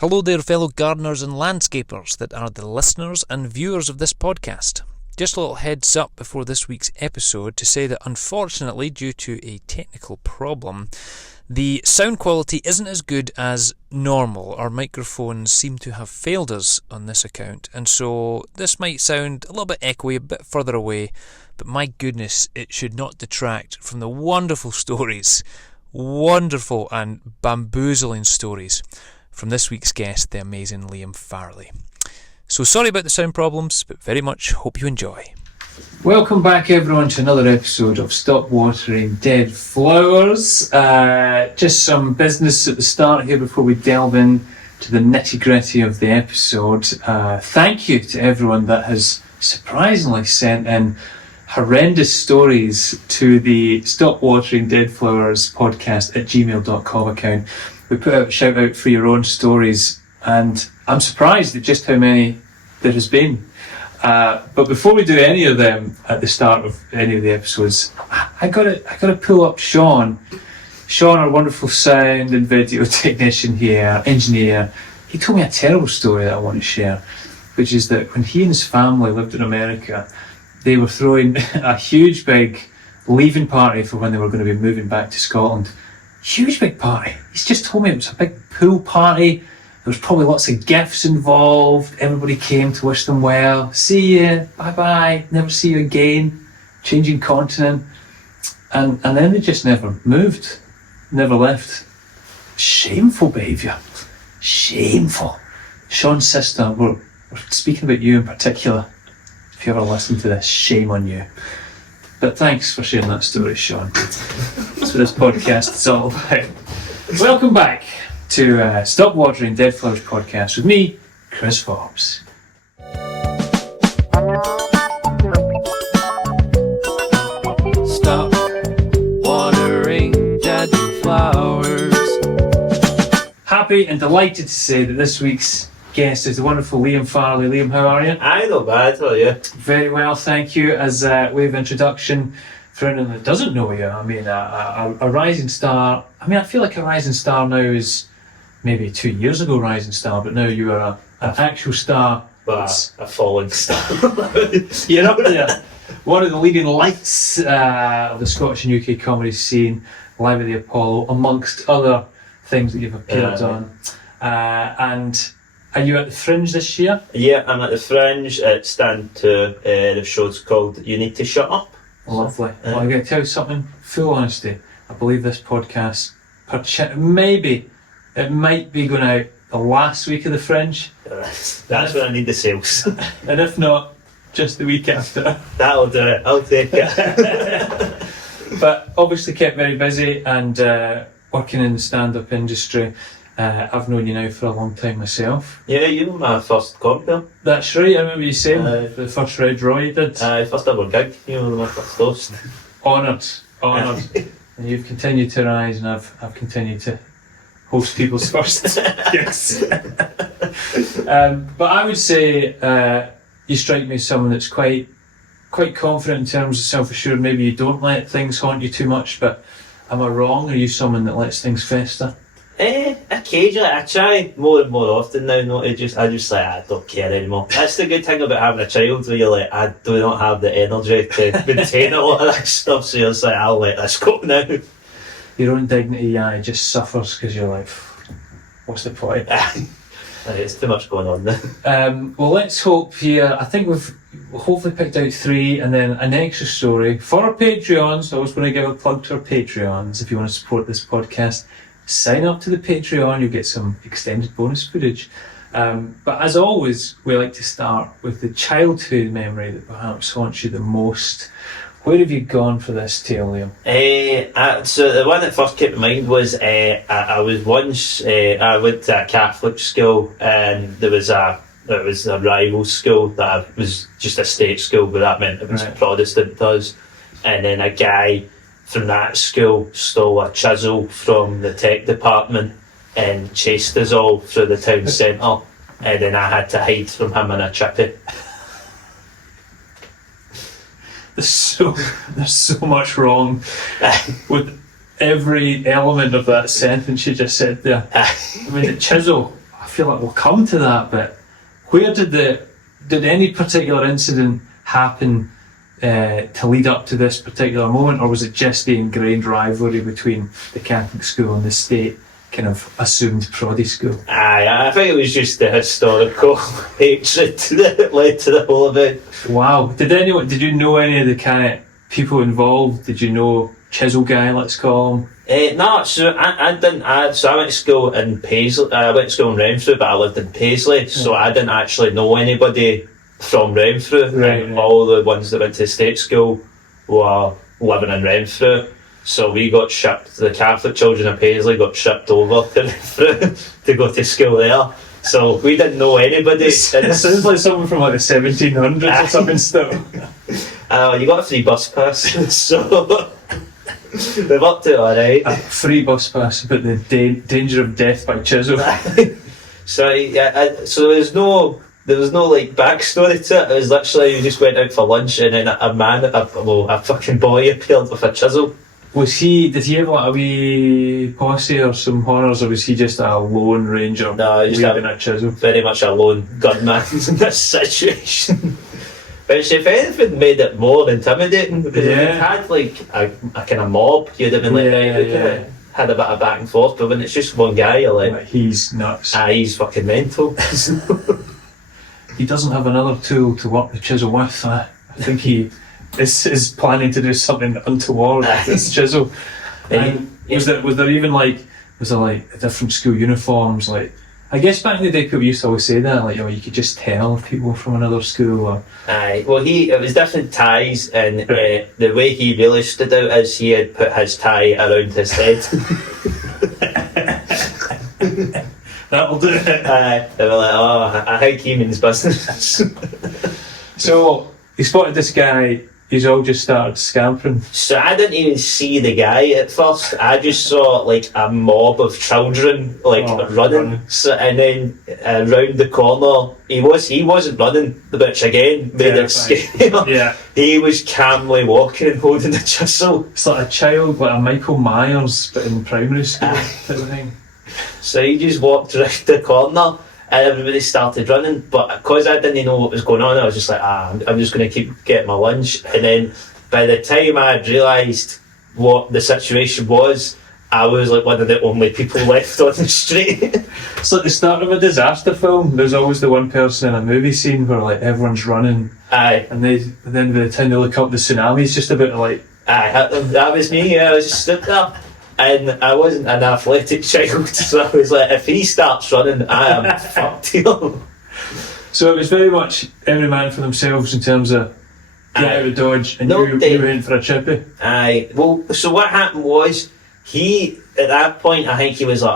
Hello there, fellow gardeners and landscapers that are the listeners and viewers of this podcast. Just a little heads up before this week's episode to say that unfortunately, due to a technical problem, the sound quality isn't as good as normal. Our microphones seem to have failed us on this account, and so this might sound a little bit echoey, a bit further away, but my goodness, it should not detract from the wonderful stories, wonderful and bamboozling stories from this week's guest, the amazing Liam Farrelly. So sorry about the sound problems, but very much hope you enjoy. Welcome back everyone to another episode of Stop Watering Dead Flowers. Just some business at the start here before we delve in to the nitty gritty of the episode. Thank you to everyone that has surprisingly sent in horrendous stories to the Stop Watering Dead Flowers podcast at gmail.com account. We put out a shout out for your own stories, and I'm surprised at just how many there has been. But before we do any of them at the start of any of the episodes, I gotta pull up Sean. Sean, our wonderful sound and video technician here, engineer. He told me a terrible story that I want to share, which is that when he and his family lived in America, they were throwing a huge big leaving party for when they were going to be moving back to Scotland. Huge big party. He's just told me it was a big pool party. There was probably lots of gifts involved. Everybody came to wish them well. See you, bye bye, never see you again. Changing continent. And then they just never moved, never left. Shameful behaviour. Shameful. Sean's sister, we're speaking about you in particular. If you ever listen to this, shame on you. But thanks for sharing that story, Sean. That's what this podcast is all about. Welcome back to Stop Watering Dead Flowers podcast with me, Chris Forbes. Stop watering dead flowers. Happy and delighted to say that this week's guest is the wonderful Liam Farrelly. Liam, how are you? Aye, not bad, how are you? Very well, thank you. As a way of introduction, for anyone that doesn't know you, I mean, a rising star. I mean, I feel like a rising star now is maybe 2 years ago rising star, but now you are an actual star. But a falling star. You're up there. One of the leading lights of the Scottish and UK comedy scene, live at the Apollo, amongst other things that you've appeared on. And are you at the Fringe this year? Yeah, I'm at the Fringe at stand 2. The show's called You Need to Shut Up. Lovely. Well, I'm going to tell you something, full honesty. I believe this podcast, maybe, it might be going out the last week of the Fringe. That's when I need the sales. And if not, just the week after. That'll do it, I'll take it. But obviously kept very busy and working in the stand-up industry. I've known you now for a long time myself. Yeah, you were my first compere. That's right, I remember you saying the first Red Raw you did. First ever gig, you were my first host. Honoured. And you've continued to rise, and I've continued to host people's first gigs. But I would say you strike me as someone that's quite confident in terms of self-assured. Maybe you don't let things haunt you too much, but am I wrong? Are you someone that lets things fester? Occasionally, I try more and more often now not to I don't care anymore. That's the good thing about having a child, where you're like, I do not have the energy to maintain a lot of that stuff, so you're just like, I'll let this go now. Your own dignity, just suffers because you're like, what's the point? It's too much going on now. Well, let's hope here. I think we've hopefully picked out 3 and then an extra story for our Patreons. I was going to give a plug to our Patreons. If you want to support this podcast, sign up to the Patreon, you'll get some extended bonus footage. But as always, we like to start with the childhood memory that perhaps haunts you the most. Where have you gone for this tale, Liam? So the one that first came to mind was I was once I went to a Catholic school, and it was a rival school that was just a state school, but that meant it was Protestant to us. And then a guy from that school stole a chisel from the tech department and chased us all through the town centre, and then I had to hide from him in a chippy. There's so much wrong with every element of that sentence you just said there. I mean, the chisel, feel like we'll come to that, but where did any particular incident happen to lead up to this particular moment, or was it just the ingrained rivalry between the Catholic school and the state kind of assumed proddy school? I think it was just the historical hatred that led to the whole event. Wow. Did you know any of the kind of people involved? Did you know Chisel guy, let's call him? No, so I didn't. So I went to school in Paisley. I went to school in Renfrew, but I lived in Paisley, so I didn't actually know anybody from Renfrew. Right. All the ones that went to state school were living in Renfrew. So we got shipped. The Catholic children of Paisley got shipped over to Renfrew to go to school there. So we didn't know anybody. It sounds like someone from like the 1700s or something still. You got a free bus pass, so we worked it alright. A free bus pass, but the danger of death by Chisel. So there was no like backstory to it. It was literally you just went out for lunch and then a fucking boy appeared with a chisel. Did he have like a wee posse or some honours, or was he just a lone ranger? No, just wielding a chisel? Very much a lone gunman in this situation. Which, if anything, made it more intimidating, because if it had like a kind of mob, you'd have been like, had a bit of back and forth. But when it's just one guy, you're like, he's nuts. He's fucking mental. He doesn't have another tool to work the chisel with. I think he is planning to do something untoward with this chisel. Was there even like different school uniforms? Like, I guess back in the day people used to always say that, like, you could just tell people from another school. Or well, it was different ties, and the way he really stood out is he had put his tie around his head. That'll do it. They were like, I think he means business. So he spotted this guy. He's all just started scampering. So I didn't even see the guy at first. I just saw like a mob of children running. So, and then round the corner, he wasn't running, which again made it scary. Yeah. He was calmly walking and holding a chisel. It's like a child, like a Michael Myers, but in primary school type of thing. So he just walked around the corner. And everybody started running, but because I didn't know what was going on, I was just like, I'm just going to keep getting my lunch. And then by the time I had realised what the situation was, I was like one of the only people left on the street. It's like the start of a disaster film. There's always the one person in a movie scene where like everyone's running. And then by the time they look up, the tsunami's just about to like... that was me. I was just stood there. And I wasn't an athletic child, so I was like, if he starts running, I am fucked here. So it was very much every man for themselves in terms of get out of Dodge, and you went for a chippy. Well, so what happened was, at that point, I think he was like,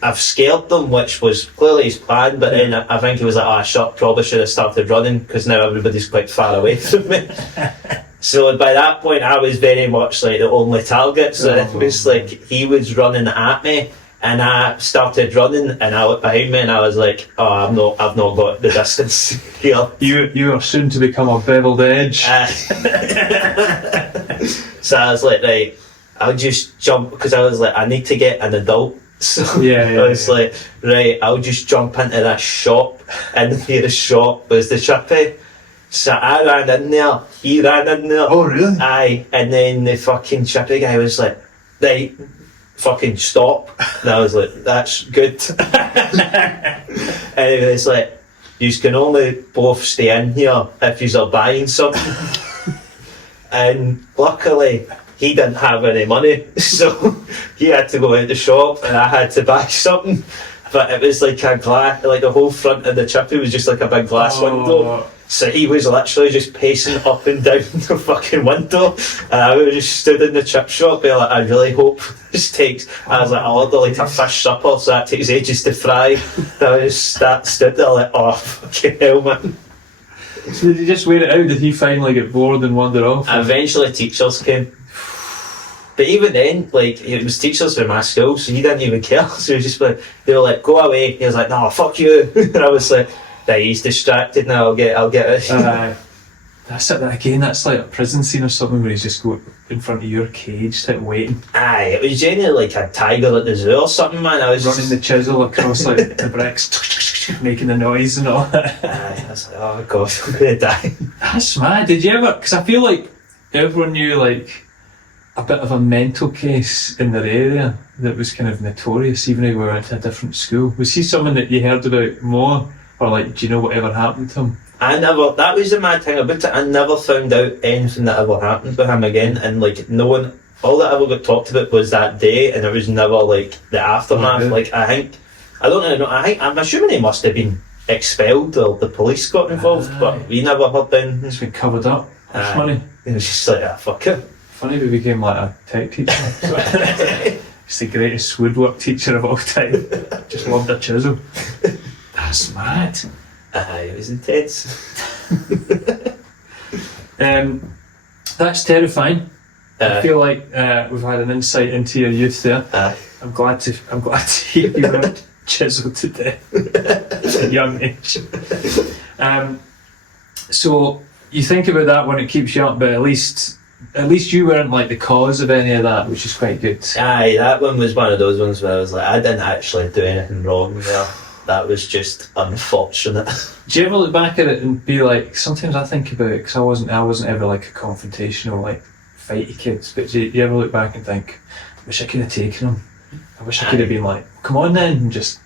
I've scared them, which was clearly his plan, but then I think he was like, probably should have started running, because now everybody's quite far away from me. So by that point, I was very much like the only target. So it was like he was running at me, and I started running, and I looked behind me, and I was like, I've not got the distance here. You are soon to become a beveled edge. So I was like, right, I'll just jump, because I was like, I need to get an adult. So I was like, right, I'll just jump into that shop, and the nearest shop was the chippy. So I ran in there, he ran in there. Oh, really? And then the fucking chippy guy was like, right, fucking stop. And I was like, that's good. And he was like, you can only both stay in here if you are buying something. And luckily, he didn't have any money, so he had to go out the shop and I had to buy something. But it was like a glass, like the whole front of the chippy was just like a big glass window. So he was literally just pacing up and down the fucking window, and I was just stood in the chip shop being like, I really hope this takes... I was like, I'll order like a fish supper, so that takes ages to fry. And I just stood there like, oh fucking hell, man. So did he just wear it out? Did he finally get bored and wander off? Eventually teachers came. But even then, like, it was teachers from my school, so he didn't even care. So he was just like, they were like, go away. He was like, no, fuck you. And I was like, he's distracted now, I'll get it. That's it again, that's like a prison scene or something where he's just going in front of your cage, like waiting. Aye, it was genuinely like a tiger at the zoo or something, man. I was running the chisel across like the bricks, making the noise and all that. Aye, I was like, oh god, I'm gonna die. That's mad. Did you ever, because I feel like everyone knew like a bit of a mental case in their area that was kind of notorious, even if we went to a different school. Was he someone that you heard about more, or like, do you know whatever happened to him? That was the mad thing about it, I never found out anything that ever happened with him again, and like no one, all that ever got talked about was that day, and it was never like the aftermath. Like I'm assuming he must have been expelled or the police got involved, but we never heard anything. It's been covered up. That's funny. It was just like, fuck it. Funny we became like a tech teacher. He's the greatest woodwork teacher of all time. Just loved a chisel. That's mad. It was intense. That's terrifying. I feel like we've had an insight into your youth there. I'm glad to hear you were chiseled to death at a young age. So you think about that when it keeps you up, but at least you weren't like the cause of any of that, which is quite good. Aye, that one was one of those ones where I was like, I didn't actually do anything wrong there. That was just unfortunate. Do you ever look back at it and be like, sometimes I think about it, because I wasn't ever like a confrontational, like fighty kid, but do you ever look back and think, I wish I could have taken him. I wish I could have been like, come on then, and just...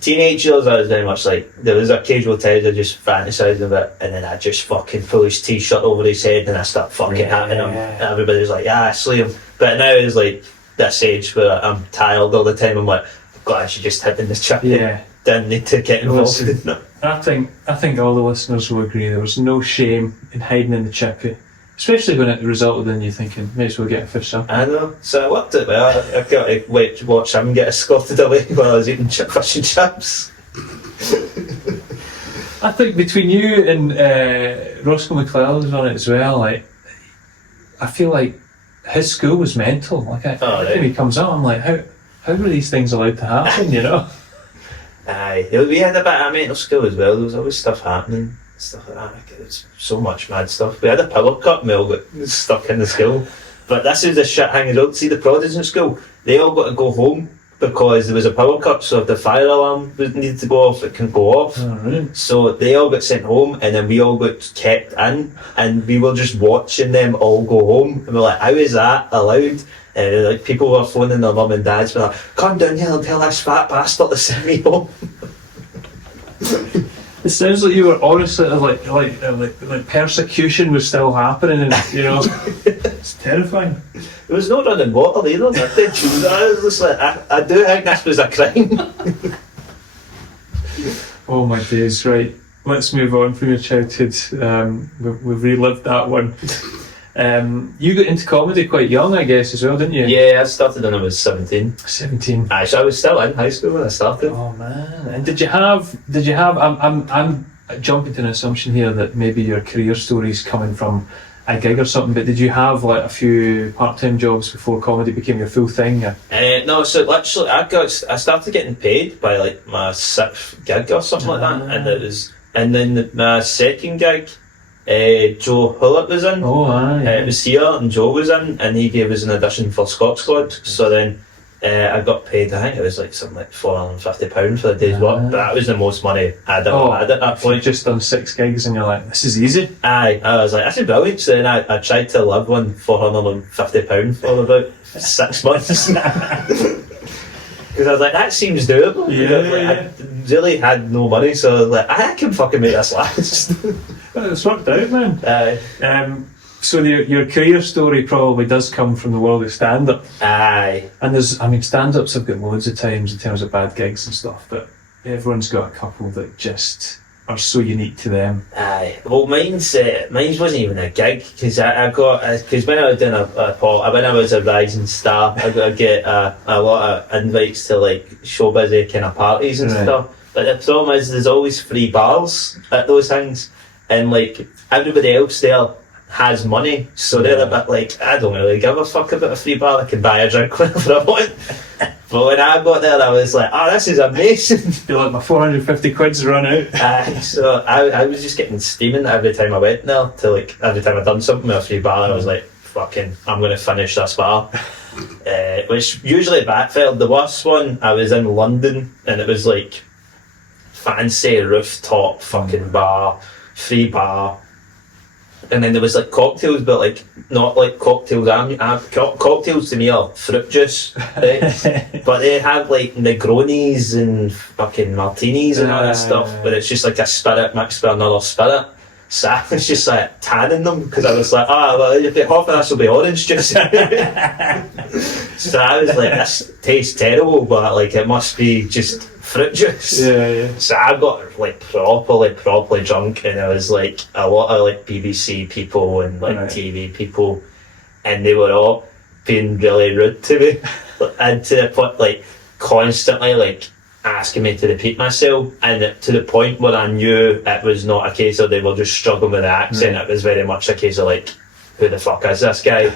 Teenage years I was very much like, there was occasional times I just fantasised about it, and then I just fucking pull his t-shirt over his head and I start fucking hitting him, and everybody's like, slay him. But now it's like this age where I'm tired all the time, I'm like, God, I should just hit in the chip. Didn't need to get involved in it. I think all the listeners will agree there was no shame in hiding in the chippy, especially when it resulted in you thinking, may as well get a fish up. I know, so it worked out well. I got to watch him get escorted away while I was eating fish and chips. I think between you and Roscoe McLeod was on it as well, like, I feel like his school was mental. Like, every time he comes out, I'm like, how were these things allowed to happen, you know? Aye, we had a bit of mental school as well. There was always stuff happening, stuff like that. It was so much mad stuff. We had a power cut and we all got stuck in the school. But this is the shit hang as well. See, the prods in school, they all got to go home because there was a power cut, so if the fire alarm needed to go off, it can go off. Oh, really? So they all got sent home, and then we all got kept in, and we were just watching them all go home, and we're like, how is that allowed? Like, people were phoning their mum and dads, like, come down here and tell this fat bastard to send me home. It sounds like you were honestly like persecution was still happening, and you know, it's terrifying. There was no running water either. I was just like, I do think this was a crime. Oh my days! Right, let's move on from your childhood. We've relived that one. You got into comedy quite young, I guess, as well, didn't you? Yeah, I started when I was 17. 17. Aye, so I was still in high school when I started. Oh man! And did you have? I'm jumping to an assumption here that maybe your career story's coming from a gig or something. But did you have like a few part-time jobs before comedy became your full thing? No, so literally, I started getting paid by like my 6th gig or something like that, and then my second gig. Joe Hullett was in. Oh, aye. It was here, and Joe was in, and he gave us an audition for Scott Squad. So then I got paid, I think it was like something like £450 for the day's work, but that was the most money I'd ever had at that point. Just done 6 gigs and you're like, this is easy. Aye, I was like, this is brilliant. So then I tried to live on £450 for about 6 months. Because I was like, that seems doable. I really had no money, so I was like, I can fucking make this last. Well, it's worked out, man. So your career story probably does come from the world of stand-up. Aye. And stand-ups have got loads of times in terms of bad gigs and stuff, but everyone's got a couple that just are so unique to them. Aye. Well, mine's wasn't even a gig, because because when I was doing when I was a rising star, I got to get a lot of invites to like showbiz kind of parties and stuff. But the problem is, there's always free bars at those things, and like everybody else there has money, so they're a bit like, I don't really give a fuck about a free bar. I can buy a drink whenever I want. But when I got there, I was like, oh, this is amazing. You're like, my 450 quid's run out. So I was just getting steaming every time I went there. To like every time I done something with a free bar, I was like, fucking, I'm going to finish this bar. Which usually backfired. The worst one, I was in London, and it was like fancy rooftop fucking bar, free bar. And then there was like cocktails, but like not like cocktails. Cocktails to me are fruit juice, right? But they have like Negronis and fucking martinis and all that stuff. But it's just like a spirit mixed with another spirit. So I was just like tanning them because I was like, well, if half of this will be orange juice. So I was like, this tastes terrible, but like it must be just fruit juice. Yeah. So I got like properly drunk, and it was like a lot of like BBC people and like TV people, and they were all being really rude to me, and to the point like constantly like asking me to repeat myself, and to the point where I knew it was not a case of they were just struggling with the accent. It was very much a case of like, who the fuck is this guy?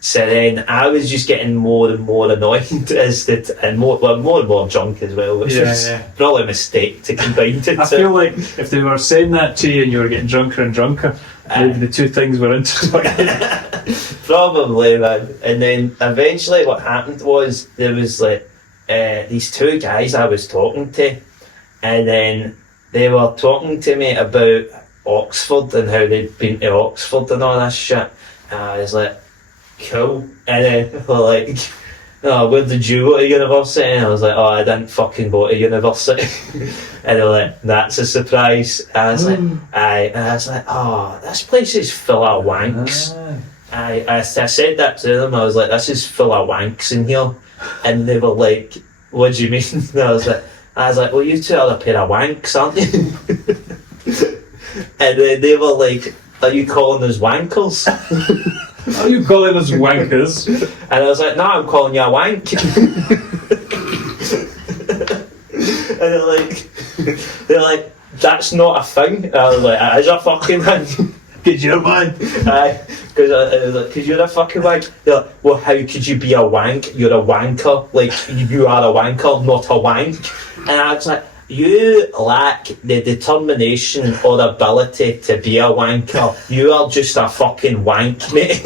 So then I was just getting more and more annoyed and more drunk as well, which was probably a mistake to combine it. I feel like if they were saying that to you and you were getting drunker and drunker, maybe the two things were intertwined. Probably, man. And then eventually what happened was there was like these two guys I was talking to, and then they were talking to me about Oxford and how they'd been to Oxford and all this shit. And I was like, cool. And then they were like, oh, where did you go to university? And I was like, oh, I didn't fucking go to university. And they were like, that's a surprise. And I was like, aye. And I was like, oh, this place is full of wanks. I said that to them. I was like, this is full of wanks in here. And they were like, what do you mean? And I was like, well, you two are a pair of wanks, aren't you? And then they were like, are you calling us wankers? Are you calling us wankers? And I was like, no, I'm calling you a wank. And they're like, that's not a thing. And I was like, it is a fucking thing. Because you're a man. Because I was like, because you're a fucking wank. They're like, well, how could you be a wank? You're a wanker. Like, you are a wanker, not a wank. And I was like, you lack the determination or ability to be a wanker. You are just a fucking wank, mate.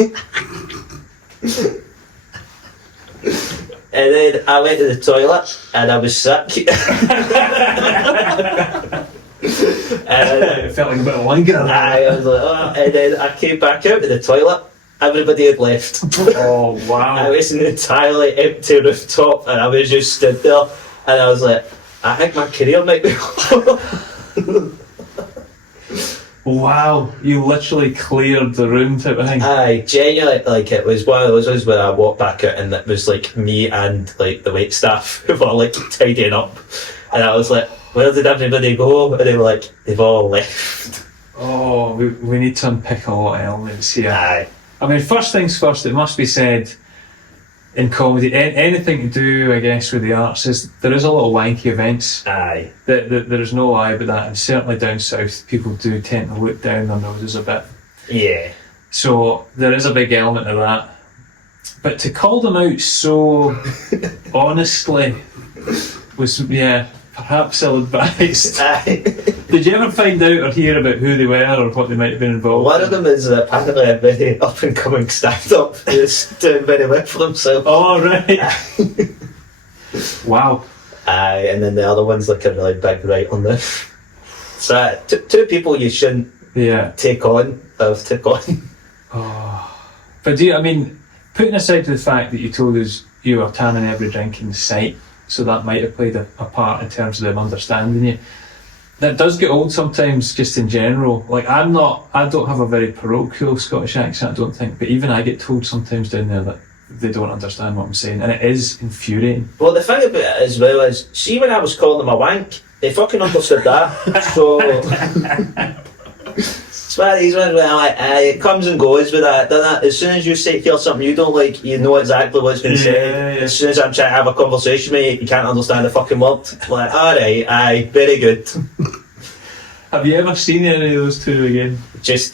And then I went to the toilet and I was sick. And it felt like a bit of wanker. I was like, oh. And then I came back out of the toilet. Everybody had left. Oh, wow. I was in an entirely empty rooftop, and I was just stood there, and I was like, I think my career might be over. Wow, you literally cleared the room type of thing. Aye, genuinely, like, it was one of those ones where I walked back out and it was like me and like the wait staff who were like tidying up, and I was like, where did everybody go? And they were like, they've all left. Oh, we need to unpick a lot of elements here. Aye. I mean, first things first, it must be said, in comedy, anything to do, I guess, with the arts, is there is a lot of wanky events. Aye. There is no lie about that, and certainly down south, people do tend to look down their noses a bit. Yeah. So there is a big element of that. But to call them out so honestly was, perhaps ill-advised. Did you ever find out or hear about who they were or what they might have been involved One of them is apparently a very up-and-coming stand-up who's doing very well for himself. Oh, right. Wow. Aye, and then the other one's like a really big right on the... So, two people you shouldn't take on, have took on. Oh. But putting aside the fact that you told us you were tanning every drink in sight, so that might have played a part in terms of them understanding you. That does get old sometimes, just in general. Like, I don't have a very parochial Scottish accent, I don't think, but even I get told sometimes down there that they don't understand what I'm saying, and it is infuriating. Well, the thing about it as well is, see when I was calling them a wank, they fucking understood that. So... It's one of these ones where it comes and goes with that, doesn't it? As soon as you hear something you don't like, you know exactly what's been said. As soon as I'm trying to have a conversation with you can't understand the fucking word. Like, alright, aye, very good. Have you ever seen any of those two again?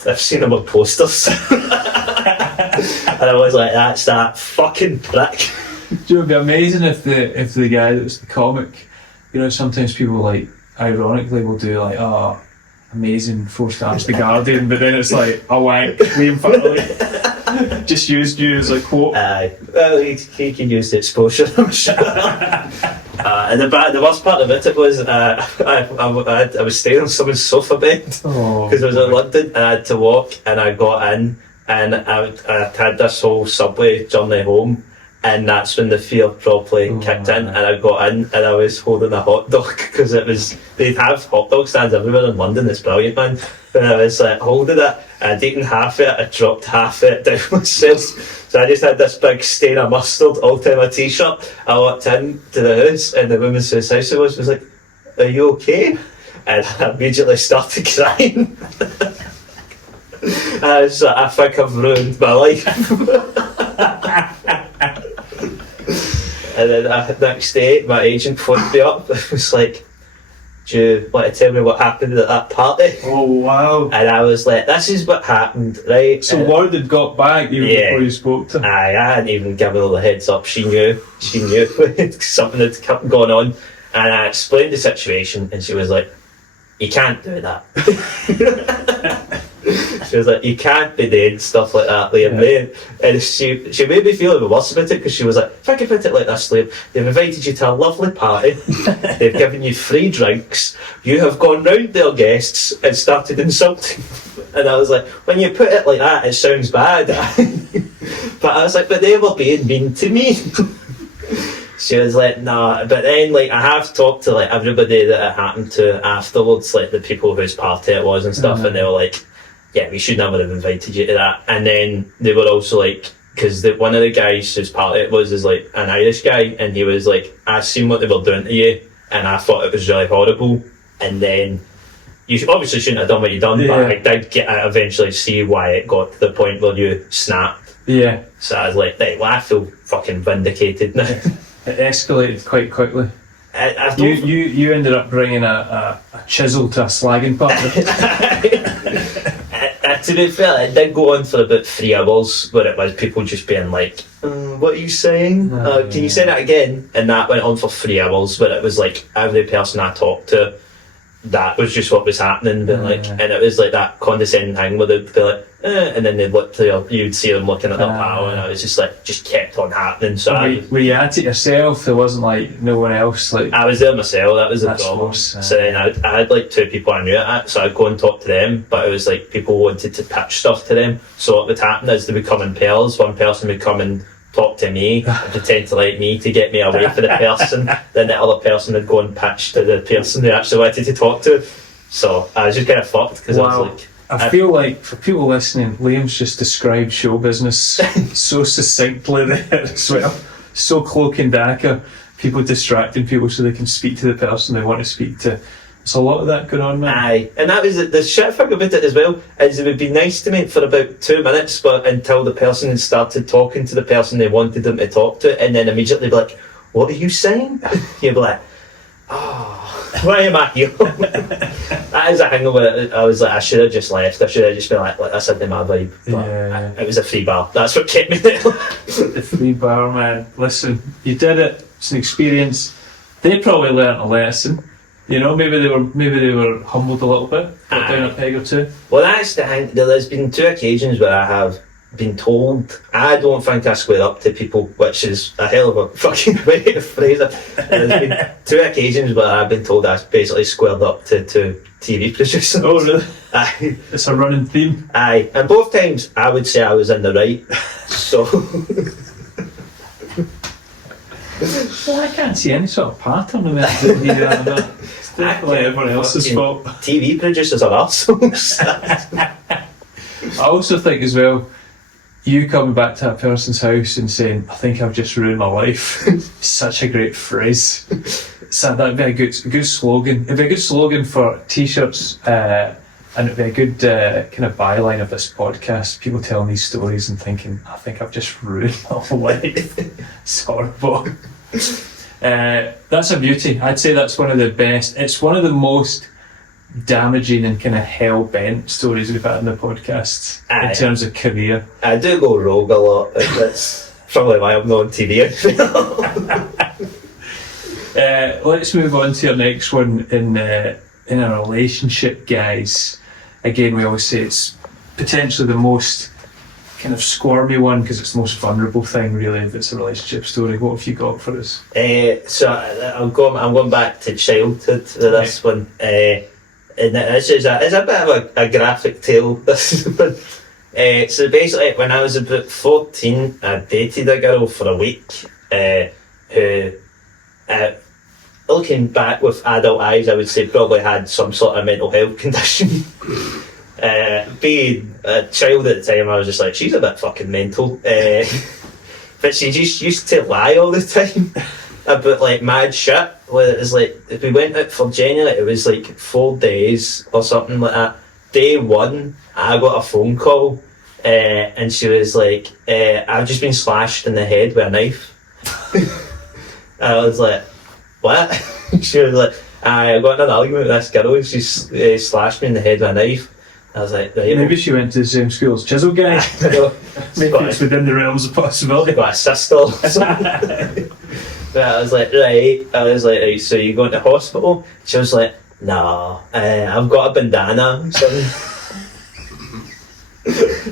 I've seen them on posters. And I was like, that's that fucking prick. Do you know, it'd be amazing if the guy that was the comic, you know, sometimes people like ironically will do like, oh, amazing 4 stars The Guardian, but then it's like, oh wank, Liam Farrelly. Just used you as a quote. Well, he can use the exposure, I'm sure. And the worst part of it was I was staying on someone's sofa bed because I was in London and I had to walk, and I got in and I had this whole subway journey home, and that's when the fear properly kicked in, and I got in and I was holding a hot dog because they'd have hot dog stands everywhere in London. It's brilliant, man. And I was like holding it, and I'd eaten half it, I dropped half it down myself. So I just had this big stain of mustard all over my t-shirt. I walked in to the house, and the woman whose house it was like, "Are you okay?" And I immediately started crying. I was like, I think I've ruined my life. And then next day, my agent phoned me up. It was like, "Do you want to tell me what happened at that party?" Oh wow! And I was like, "This is what happened, right?" So word had got back even before you spoke to her. I hadn't even given her the heads up. She knew something had gone on, and I explained the situation, and she was like, "You can't do that." She was like, "You can't be doing stuff like that, Liam." Yeah. And she made me feel even worse about it, because she was like, "Think about it like this, Liam. They've invited you to a lovely party. They've given you free drinks. You have gone round their guests and started insulting." And I was like, "When you put it like that, it sounds bad." But I was like, "But they were being mean to me." She was like, "Nah," but then like I have talked to like everybody that it happened to afterwards, like the people whose party it was and stuff, and they were like, "Yeah, we should never have invited you to that." And then they were also like, because one of the guys whose party it was is like an Irish guy, and he was like, "I seen what they were doing to you, and I thought it was really horrible." And then you obviously shouldn't have done what you done, but I did eventually see why it got to the point where you snapped. Yeah. So I was like, "Right, well, I feel fucking vindicated now." It escalated quite quickly. You ended up bringing a chisel to a slagging party. To be fair, it did go on for about 3 hours, where it was people just being like, "What are you saying? Can you say that again?" And that went on for 3 hours, where it was like every person I talked to, that was just what was happening. And it was like that condescending thing where they'd be like, and then they'd look to you'd see them looking at their pal, and I was just like, just kept on happening. So were you at it yourself? There wasn't like no one else. Like I was there myself. That was the problem. So then I had like 2 people I knew at, so I'd go and talk to them, but it was like people wanted to pitch stuff to them. So what would happen is they would come in pairs. One person would come and talk to me and pretend to like me to get me away from the person. Then the other person would go and pitch to the person who actually wanted to talk to. So I was just kind of fucked, because I was like, I feel like for people listening, Liam's just described show business so succinctly there as well. So cloak and dagger, people distracting people so they can speak to the person they want to speak to. There's a lot of that going on, man. Aye, and that was the shit thing about it as well, is it would be nice to me for about 2 minutes, but until the person had started talking to the person they wanted them to talk to, and then immediately be like, "What are you saying?" You'd be like, "Oh, why am I here?" That is a thing where I was like, I should have just left. I should have just been like that's not my vibe. But it was a free bar. That's what kept me there. The free bar, man. Listen, you did it. It's an experience. They probably learnt a lesson. You know, maybe they were humbled a little bit, got down a peg or 2. Well, that's the thing. There's been 2 occasions where I have been told I don't think I square up to people, which is a hell of a fucking way to phrase it. There's been 2 occasions where I've been told I basically squared up to TV producers. Oh really? Aye. It's a running theme. Aye, and both times I would say I was in the right. So well, I can't see any sort of pattern in it. It's definitely everyone else's fault. TV producers are arseholes. I also think as well, you coming back to that person's house and saying, "I think I've just ruined my life," such a great phrase. So that'd be a good slogan. It'd be a good slogan for t-shirts, and it'd be a good kind of byline of this podcast. People telling these stories and thinking, "I think I've just ruined my life." It's horrible. That's a beauty. I'd say that's one of the best. It's one of the most damaging and kind of hell-bent stories we've had in the podcast in terms of career. I do go rogue a lot. Probably why I'm not on TV. Let's move on to your next one in a relationship, guys. Again, we always say it's potentially the most kind of squirmy one because it's the most vulnerable thing, really, if it's a relationship story. What have you got for us? So I'm going back to childhood with this one. And this is a bit of a graphic tale. This one. So basically, when I was about 14, I dated a girl for a week who, looking back with adult eyes, I would say probably had some sort of mental health condition. Being a child at the time, I was just like, she's a bit fucking mental. But she just used to lie all the time about like mad shit. Well, it was like, if we went out for January, it was like 4 days or something like that. Day one, I got a phone call and she was like, I've just been slashed in the head with a knife. I was like, what? She was like, I got in an argument with this girl and she slashed me in the head with a knife. I was like, right. Maybe she went to the same school as Chisel Guy. Maybe it's within the realms of possibility. Got a sister. But I was like, right, so you going to hospital? She was like, no, I've got a bandana.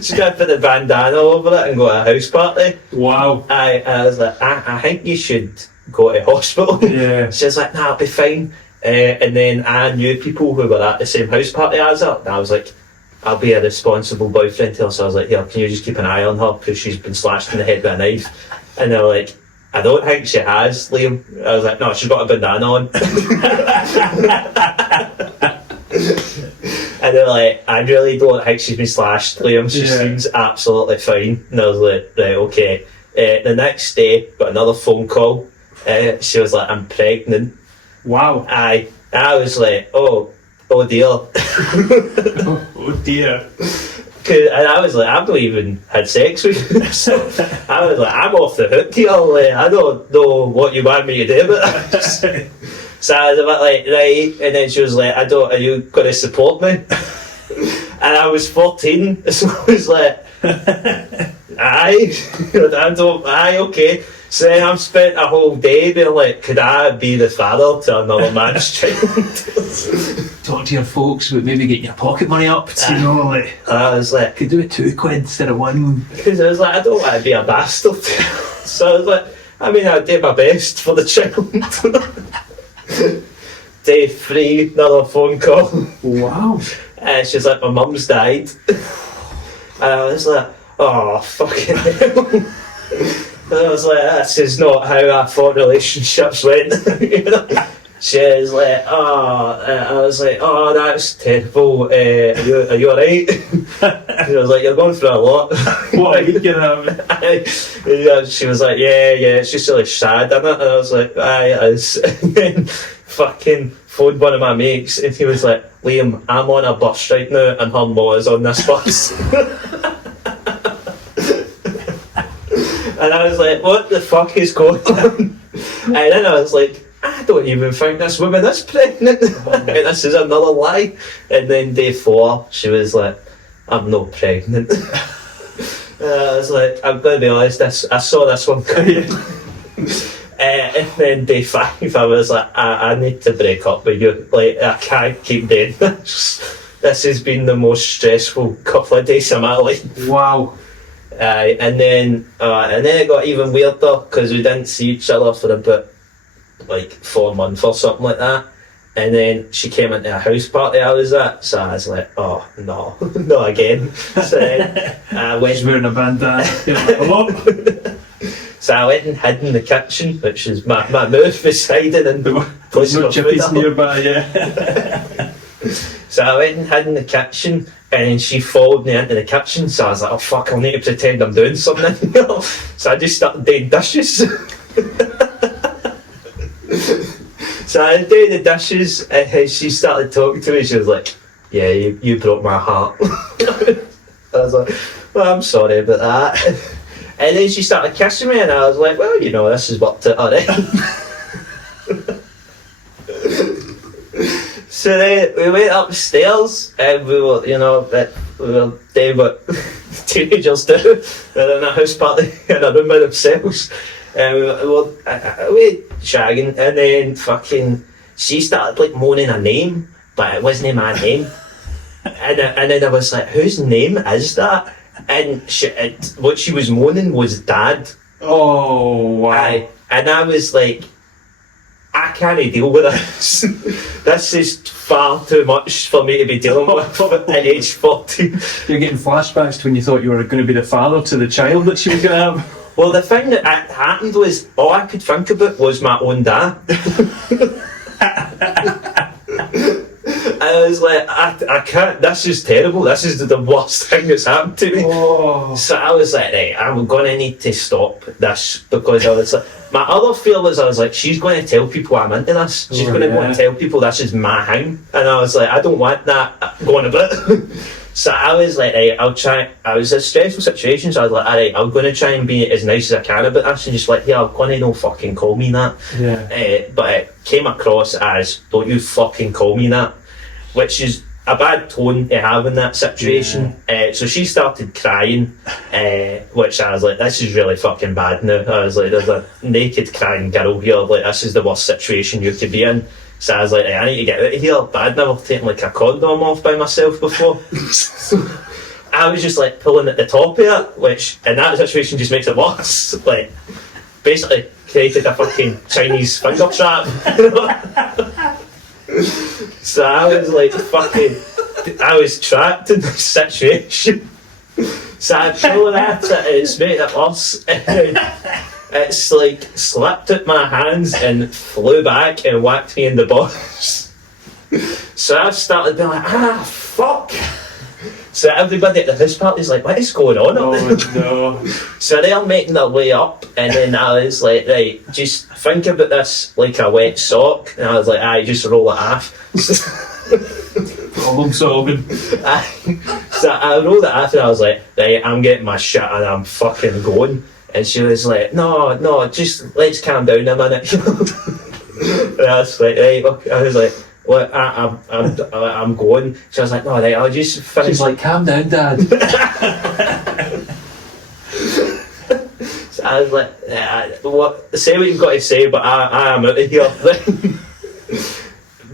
She's going to put the bandana over it and go to a house party. Wow. I was like, I think you should go to hospital. Yeah. She was like, nah, I'll be fine. And then I knew people who were at the same house party as her. And I was like, I'll be a responsible boyfriend to her. So I was like, here, can you just keep an eye on her because she's been slashed in the head with a knife? And they were like, I don't think she has, Liam. I was like, no, she's got a bandana on. And they were like, I really don't think she's been slashed, Liam. She seems absolutely fine. And I was like, right, okay. The next day, got another phone call. She was like, I'm pregnant. Wow. I was like, oh dear. Oh dear. And I was like, I've not even had sex with you. So I was like, I'm off the hook here. Like, I don't know what you want me to do about this. So I was a bit like, right. And then she was like, are you going to support me? And I was 14. So I was like, aye, okay. So then I've spent a whole day being like, could I be the father to another man's child? Talk to your folks, but maybe get your pocket money up. You know, like, I was like, could do it £2 instead of £1. Because I was like, I don't want to be a bastard. So I was like, I mean, I'd do my best for the child. Day 3, another phone call. Wow. And she's like, my mum's died. And I was like, oh, fucking hell. And I was like, this is not how I thought relationships went. You know? She was like, I was like, oh, that's terrible. Are you alright? She was like, you're going through a lot. What are you getting at? She was like, yeah, it's just really sad, isn't it? And I was like, aye, it is. And then fucking phoned one of my mates and he was like, Liam, I'm on a bus right now and her mum is on this bus. And I was like, what the fuck is going on? And then I was like, I don't even think this woman is pregnant. And this is another lie. And then day 4, she was like, I'm not pregnant. And I was like, I'm going to be honest, I saw this one coming. And then day 5, I was like, I need to break up with you. Like, I can't keep doing this. This has been the most stressful couple of days of my life. Wow. And then it got even weirder because we didn't see each other for about like 4 months or something like that. And then she came into a house party I was at, so I was like, oh no, not again. So then I went. She's wearing a bandana. So I went and hid in the kitchen, which is my move was hiding in the no chippies nearby, yeah. So I went and hid in the kitchen, and then she followed me into the kitchen. So I was like, oh fuck, I'll need to pretend I'm doing something. So I just started doing dishes. So I was doing the dishes, and she started talking to me. She was like, yeah, you broke my heart. I was like, well, I'm sorry about that. And then she started kissing me, and I was like, well, you know, this has worked out alright. So then we went upstairs, and we were doing what teenagers do. They're in a house party in a room by themselves. We shagging, and then fucking she started like moaning a name, but it wasn't my name. And then I was like, whose name is that? And what she was moaning was Dad. Oh, wow. And I was like, I can't deal with this. This is far too much for me to be dealing with at age 40. You're getting flashbacks to when you thought you were going to be the father to the child that she was going to have. Well, the thing that happened was, all I could think about was my own dad. I was like, I can't, this is terrible, this is the worst thing that's happened to me. Oh. So I was like, right, I'm going to need to stop this, because I was like, my other fear was, I was like, she's going to tell people I'm into this. She's going to go and tell people this is my thing. And I was like, I don't want that going about. So I was like, right, I'll try. I was in a stressful situation, so I was like, alright, I'm going to try and be as nice as I can about this, and just like, yeah, I'm going to don't fucking call me that. Yeah. But it came across as, don't you fucking call me that, which is a bad tone to have in that situation. So she started crying, which I was like, this is really fucking bad now. I was like, there's a naked crying girl here, like this is the worst situation you could be in. So I was like, I need to get out of here, but I'd never taken like a condom off by myself before. So I was just like pulling at the top of it, which in that situation just makes it worse. Like, basically created a fucking Chinese finger trap. So I was like fucking, I was trapped in this situation. So I pulled at it and it's made it worse. And it's like slipped out my hands and flew back and whacked me in the balls. So I started being like, fuck. So everybody at the house party's like, what is going on up there? No. So they're making their way up, and then I was like, right, just think about this like a wet sock. And I was like, just roll it off. Problem solving. So I rolled it off and I was like, right, I'm getting my shit and I'm fucking going. And she was like, no, just let's calm down a minute. And I was like, right, okay. I was like, well, I'm going. She was like, no, right, I'll just finish. She's like, calm down, Dad. So I was like, say what you've got to say, but I am out of here.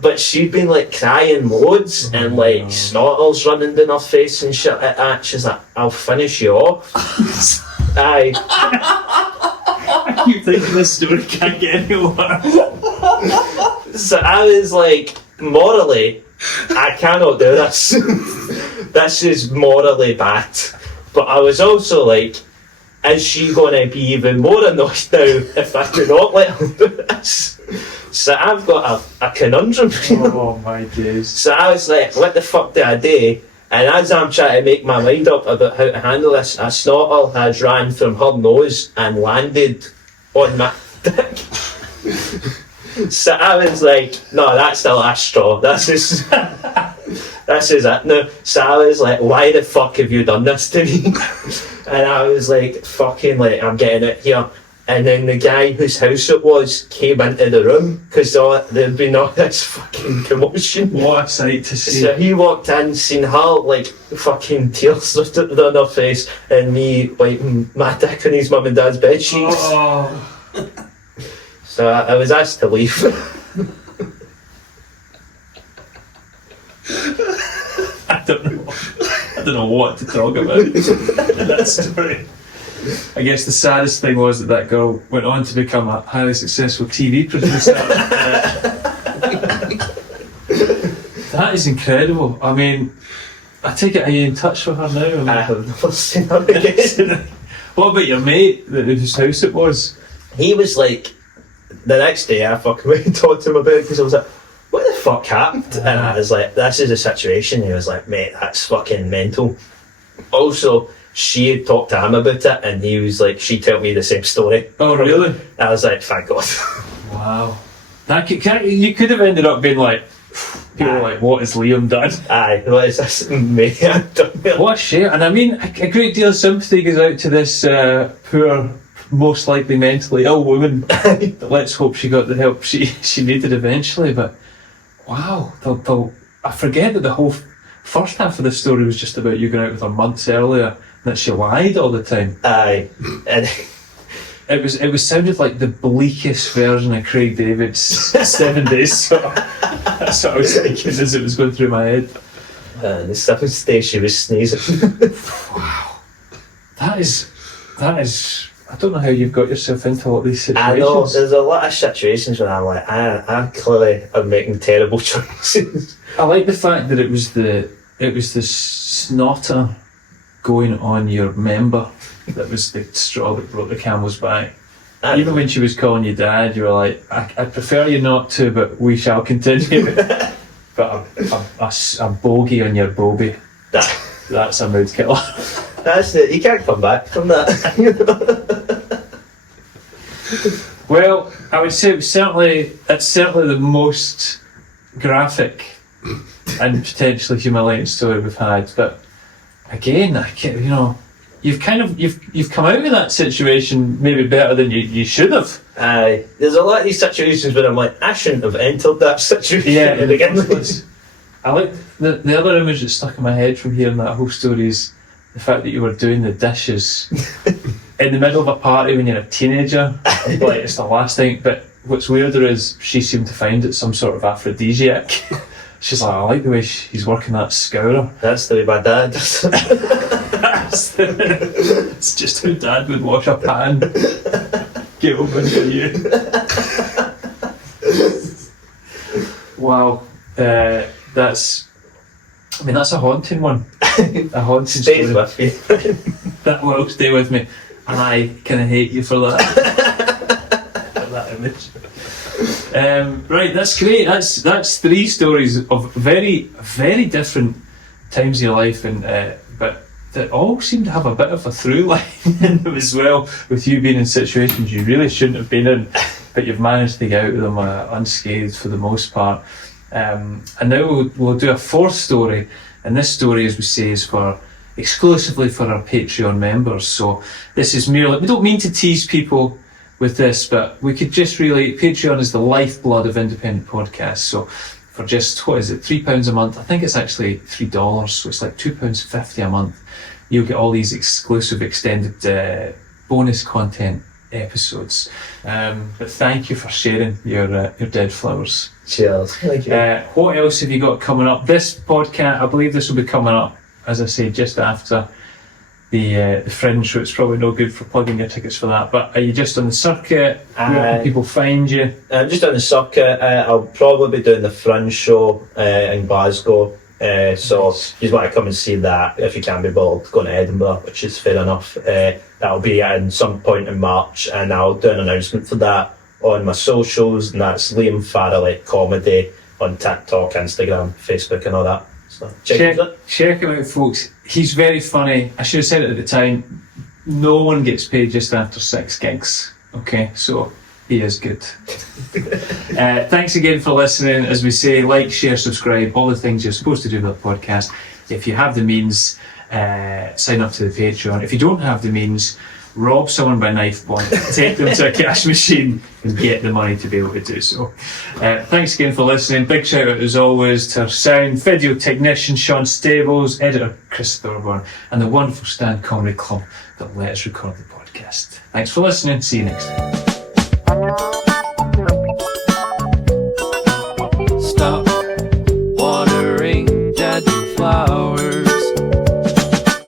But she'd been like crying loads and like snortles running down her face and shit like that. She's like, I'll finish you off. Aye. I keep thinking this story can't get any worse. So I was like, morally, I cannot do this. This is morally bad. But I was also like, is she going to be even more annoyed now if I do not let her do this? So I've got a conundrum. Oh my days. So I was like, what the fuck do I do? And as I'm trying to make my mind up about how to handle this, a snortle has ran from her nose and landed on my dick. So I was like, no, that's the last straw. This is it now. So I was like, why the fuck have you done this to me? And I was like, fucking like, I'm getting it here. And then the guy whose house it was came into the room because there'd been all this fucking commotion. What a sight to see. So he walked in, seen her like fucking tears on her face, and me wiping my dick on his mum and dad's bed sheets. Oh. So I was asked to leave. I don't know what to talk about in that story. I guess the saddest thing was that girl went on to become a highly successful TV producer. That is incredible. I mean, I take it, are you in touch with her now? I have never seen her again. What about your mate, whose house it was? He was like, the next day I fucking went and talked to him about it because I was like, what the fuck happened? And I was like, this is a situation. He was like, mate, that's fucking mental. Also, she had talked to him about it and he was like, she told me the same story. Oh, really? I was like, thank God. Wow. You could have ended up being like, people were like, what has Liam done? Aye, what is this mate done? What a shame. And I mean, a great deal of sympathy goes out to this poor, most likely mentally ill woman. Let's hope she got the help she needed eventually. But wow, I forget that the whole first half of the story was just about you going out with her months earlier, and that she lied all the time. Aye. And It was sounded like the bleakest version of Craig David's 7 Days. So that's what I was thinking as it was going through my head. the seventh day she was sneezing. Wow. That is. I don't know how you've got yourself into all these situations. I know, there's a lot of situations when I'm like, I clearly am making terrible choices. I like the fact that it was the snotter going on your member that was the straw that broke the camel's back. Even when she was calling you dad, you were like, I prefer you not to, but we shall continue. But a bogey on your bogey, that's a mood killer. That's it, you can't come back from that. Well, I would say it's certainly the most graphic and potentially humiliating story we've had. But again, you've come out of that situation maybe better than you should have. Aye, there's a lot of these situations where I'm like, I shouldn't have entered that situation to begin with. I like the other image that stuck in my head from hearing that whole story is the fact that you were doing the dishes in the middle of a party when you're a teenager. Like, it's the last thing. But what's weirder is she seemed to find it some sort of aphrodisiac. She's like, I like the way he's working that scourer. That's the way my dad does it. It's just how Dad would wash a pan. Get over for you. Wow. That's a haunting one. A haunting Stays story. with me. That will stay with me. And I kind of hate you for that. For that image. Right, that's great. That's 3 stories of very, very different times of your life, and but that all seem to have a bit of a through line in them as well, with you being in situations you really shouldn't have been in, but you've managed to get out of them unscathed for the most part. And now we'll do a 4th story, and this story, as we say, is exclusively for our Patreon members. So this is merely, we don't mean to tease people with this, but we could just really, Patreon is the lifeblood of independent podcasts. So for just, what is it, £3 a month? I think it's actually $3, so it's like £2.50 a month. You'll get all these exclusive extended bonus content episodes. But thank you for sharing your dead flowers. Cheers. Thank you. What else have you got coming up? This podcast, I believe this will be coming up, as I say, just after the Fringe, so it's probably no good for plugging your tickets for that. But are you just on the circuit? Where can people find you? I'm just on the circuit. I'll probably be doing the Fringe show in Glasgow. So you want to come and see that if you can be bothered going to Edinburgh, which is fair enough. That'll be at some point in March, and I'll do an announcement for that on my socials, and that's Liam Farrelly Comedy on TikTok, Instagram, Facebook and all that. So check him out, folks. He's very funny. I should have said it at the time. No one gets paid just after 6 gigs. Okay, so he is good. Thanks again for listening. As we say, like, share, subscribe, all the things you're supposed to do with the podcast. If you have the means, sign up to the Patreon. If you don't have the means, rob someone by knife point, take them to a cash machine and get the money to be able to do so. Thanks again for listening. Big shout out as always to our sound video technician Sean Stables, editor Chris Thorburn, and the wonderful Stand Comedy Club that let us record the podcast. Thanks for listening. See you next time.